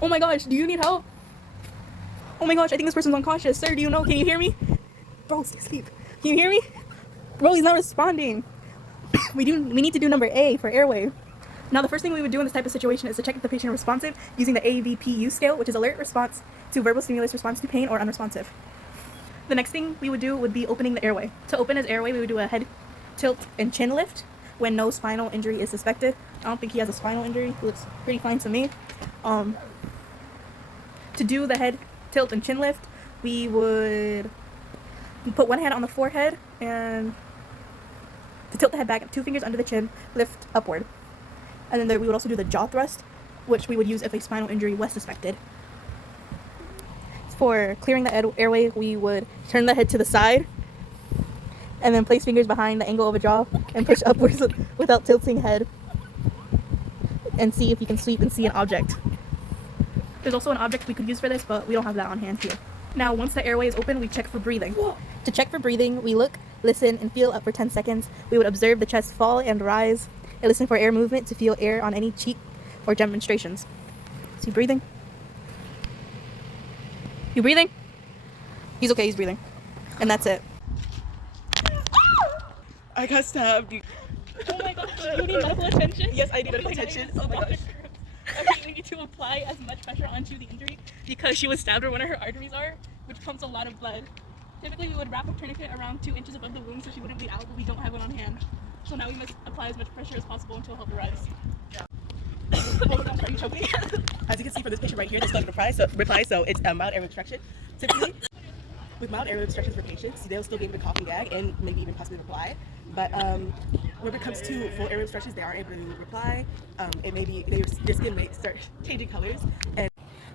Oh my gosh, do you need help? Oh my gosh, I think this person's unconscious. Sir, do you know? Can you hear me? Bro, stay asleep. Can you hear me? Bro, he's not responding. We need to do number A for airway. Now, the first thing we would do in this type of situation is to check if the patient is responsive using the AVPU scale, which is alert response to verbal stimulus, response to pain, or unresponsive. The next thing we would do would be opening the airway. To open his airway, we would do a head tilt and chin lift when no spinal injury is suspected. I don't think he has a spinal injury. He looks pretty fine to me. To do the head tilt and chin lift, we would put one hand on the forehead and to tilt the head back, 2 fingers under the chin, lift upward. And then we would also do the jaw thrust, which we would use if a spinal injury was suspected. For clearing the airway, we would turn the head to the side and then place fingers behind the angle of a jaw and push upwards without tilting head and see if you can sweep and see an object. There's also an object we could use for this, but we don't have that on hand here. Now, once the airway is open, we check for breathing. To check for breathing, we look, listen, and feel up for 10 seconds. We would observe the chest fall and rise and listen for air movement to feel air on any cheek or demonstrations. Is he breathing? You breathing? He's okay, he's breathing. And that's it. I got stabbed. Oh my gosh, do you need medical attention? Yes, I need medical attention. Oh gosh. Okay, we need to apply as much pressure onto the injury because she was stabbed where one of her arteries are, which pumps a lot of blood. Typically, we would wrap a tourniquet around 2 inches above the wound so she wouldn't bleed out, but we don't have one on hand. So now we must apply as much pressure as possible until help arrives. Oh my gosh, are you choking? As you can see for this patient right here, this doesn't reply, so it's a mild airway obstruction. Typically, with mild airway obstructions for patients, they'll still be able to cough and gag and maybe even possibly reply. But when it comes to full airway obstructions, they aren't able to reply. It may be their skin may start changing colors. And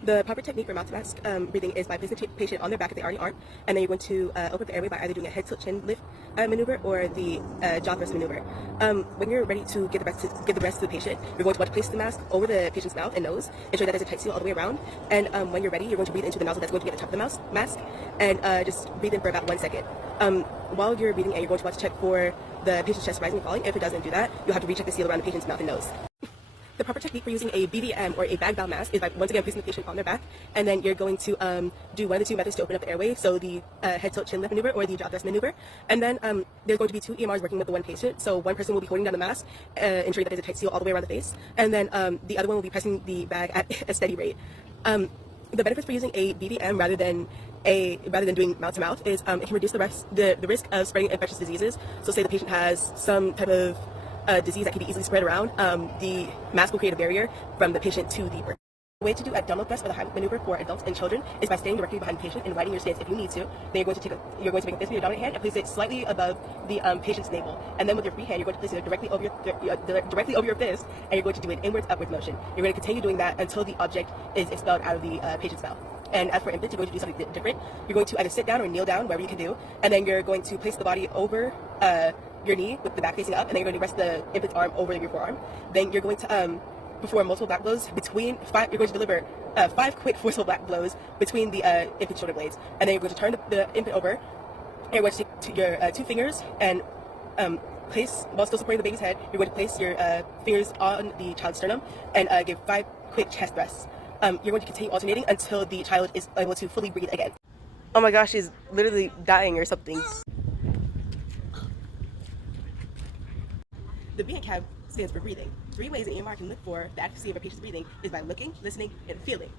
the proper technique for mouth to mask breathing is by placing the patient on their back if they already aren't, and then you're going to open the airway by either doing a head tilt chin lift maneuver or the jaw thrust maneuver. When you're ready to give the breath to the patient, you're going to want to place the mask over the patient's mouth and nose, ensure that there's a tight seal all the way around. And when you're ready, you're going to breathe into the nozzle that's going to be at the top of the mask, and just breathe in for about 1 second. While you're breathing in, you're going to want to check for the patient's chest rising and falling. If it doesn't do that, you'll have to recheck the seal around the patient's mouth and nose. The proper technique for using a BVM or a bag valve mask is by once again placing the patient on their back, and then you're going to do one of the 2 methods to open up the airway, so the head tilt chin lift maneuver or the jaw thrust maneuver. And then there's going to be 2 EMRs working with the one patient, so one person will be holding down the mask, ensuring that there's a tight seal all the way around the face, and then the other one will be pressing the bag at a steady rate. The benefits for using a BVM rather than doing mouth to mouth is it can reduce the risk of spreading infectious diseases. So say the patient has some type of disease that can be easily spread around, the mask will create a barrier from the patient to the person. The way to do abdominal thrust or the Heimlich maneuver for adults and children is by standing directly behind the patient and widening your stance if you need to. Then you're going to make a fist with your dominant hand and place it slightly above the patient's navel. And then with your free hand, you're going to place it directly over your fist, and you're going to do an inwards upwards motion. You're going to continue doing that until the object is expelled out of the patient's mouth. And as for infants, you're going to do something different. You're going to either sit down or kneel down, wherever you can do, and then you're going to place the body over your knee with the back facing up, and then you're going to rest the infant's arm over your forearm. Then you're going to perform multiple back blows you're going to deliver 5 quick forceful back blows between the infant's shoulder blades, and then you're going to turn the infant over, and you're going to take your 2 fingers and place, while still supporting the baby's head, you're going to place your fingers on the child's sternum and give 5 quick chest thrusts. You're going to continue alternating until the child is able to fully breathe again. Oh my gosh, she's literally dying or something. The BNCAB stands for breathing. 3 ways an EMR can look for the accuracy of a patient's breathing is by looking, listening, and feeling.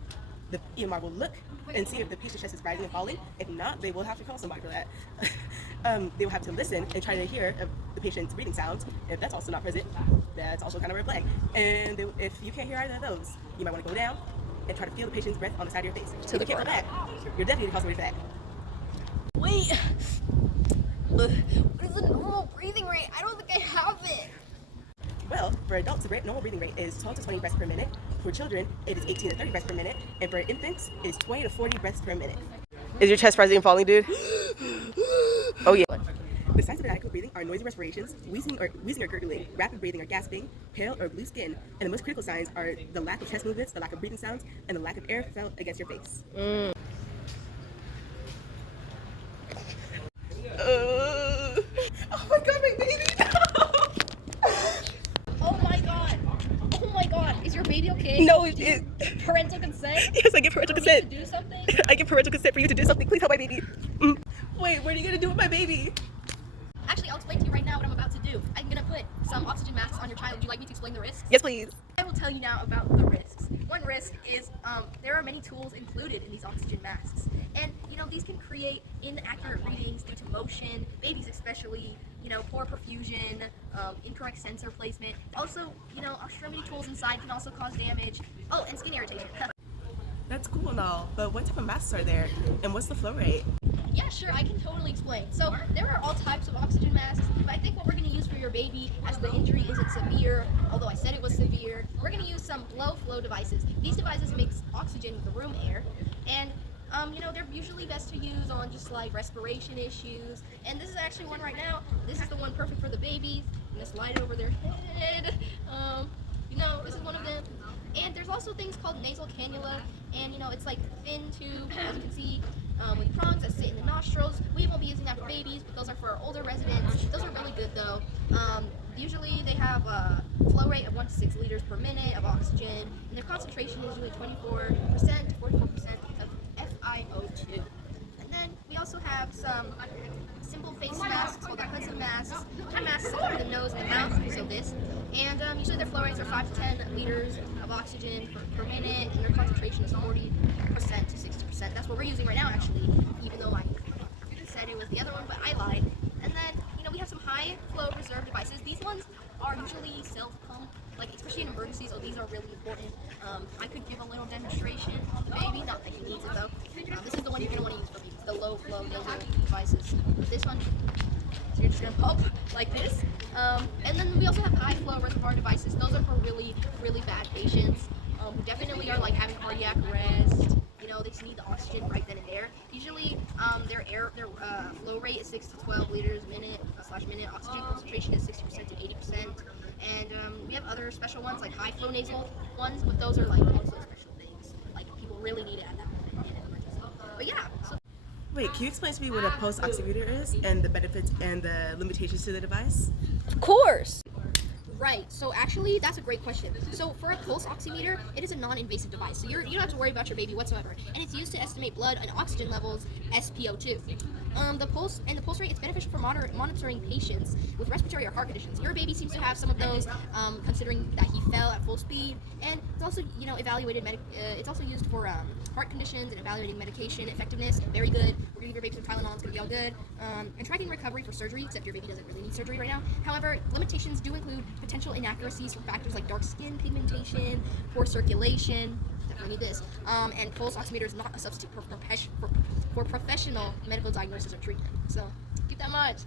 The EMR will look and see if the patient's chest is rising and falling. If not, they will have to call somebody for that. They will have to listen and try to hear the patient's breathing sounds. If that's also not present, that's also kind of a red flag. And if you can't hear either of those, you might want to go down and try to feel the patient's breath on the side of your face. So you can't go back. You're definitely going to call somebody back. Wait. What is the normal breathing rate? I don't think I have it. Well, for adults, the normal breathing rate is 12 to 20 breaths per minute. For children, it is 18 to 30 breaths per minute. And for infants, it is 20 to 40 breaths per minute. Is your chest rising and falling, dude? Oh, yeah. The signs of inadequate breathing are noisy respirations, wheezing or gurgling, rapid breathing or gasping, pale or blue skin, and the most critical signs are the lack of chest movements, the lack of breathing sounds, and the lack of air felt against your face. Oh my god, my baby! Oh my god. Oh my god. Is your baby baby okay? No, Do you give parental consent? Yes, I give parental For me consent. to do something? I give parental consent for you to do something. Please help my baby. Wait, what are you gonna do with my baby? Actually, I'll explain to you right now what I'm about to do. I'm gonna put some oxygen masks on your child. Would you like me to explain the risks? Yes, please. I will tell you now about the risks. One risk is there are many tools included in these oxygen masks. And, these can create inaccurate readings due to motion, babies especially, poor perfusion, incorrect sensor placement. Also, extremity tools inside can also cause damage. Oh, and skin irritation. That's cool and all, but what type of masks are there? And what's the flow rate? Yeah, sure, I can totally explain. So there are all types of oxygen masks, but I think what we're going to use for your baby, as the injury isn't severe, although I said it was severe, we're going to use some low flow devices. These devices mix oxygen with the room air, and they're usually best to use on just like respiration issues. And this is actually one right now. This is the one perfect for the babies. I'm going to slide over their head. This is one of them. And there's also things called nasal cannula, and it's like thin tube, as you can see, with prongs that sit in the nostrils. We won't be using that for babies, but those are for our older residents. Those are really good though. Usually they have a flow rate of 1 to 6 liters per minute of oxygen, and their concentration is usually 24% to 44% of FiO2. And then we also have some simple face masks called Hudson masks. They're masks for the nose and the mouth, so this. And usually their flow rates are 5 to 10 liters of oxygen per minute, and their concentration is 40% to 60%. That's what we're using right now, actually, even though I said it was the other one, but I lied. And then, we have some high flow reserve devices. These ones are usually self-pump, especially in emergencies, so these are really important. I could give a little demonstration, maybe, not that he needs it though. This is the one you're going to want to use for me, the low flow nasal devices. This one, so you're just going to pump like this. And then we also have high flow reservoir devices. Those are for really, really bad patients who definitely are having cardiac arrest. They just need the oxygen right then and there. Usually, their flow rate is 6 to 12 liters minute. Oxygen concentration is 60% to 80%. And we have other special ones like high flow nasal ones, but those are also special things. People really need it at that point. But yeah. So Wait, can you explain to me what a pulse oximeter is and the benefits and the limitations to the device? Of course. Right, so actually that's a great question. So for a pulse oximeter, it is a non-invasive device. So you don't have to worry about your baby whatsoever. And it's used to estimate blood and oxygen levels, SpO2. The pulse rate, it's beneficial for monitoring patients with respiratory or heart conditions. Your baby seems to have some of those, considering that he fell at full speed. And it's also, evaluated. It's also used for heart conditions and evaluating medication effectiveness. Very good. We're gonna give your baby some Tylenol. It's gonna be all good. And tracking recovery for surgery, except your baby doesn't really need surgery right now. However, limitations do include potential inaccuracies for factors like dark skin pigmentation, poor circulation. Definitely need this. And pulse oximeter is not a substitute for professional medical diagnosis or treatment. So keep that in mind.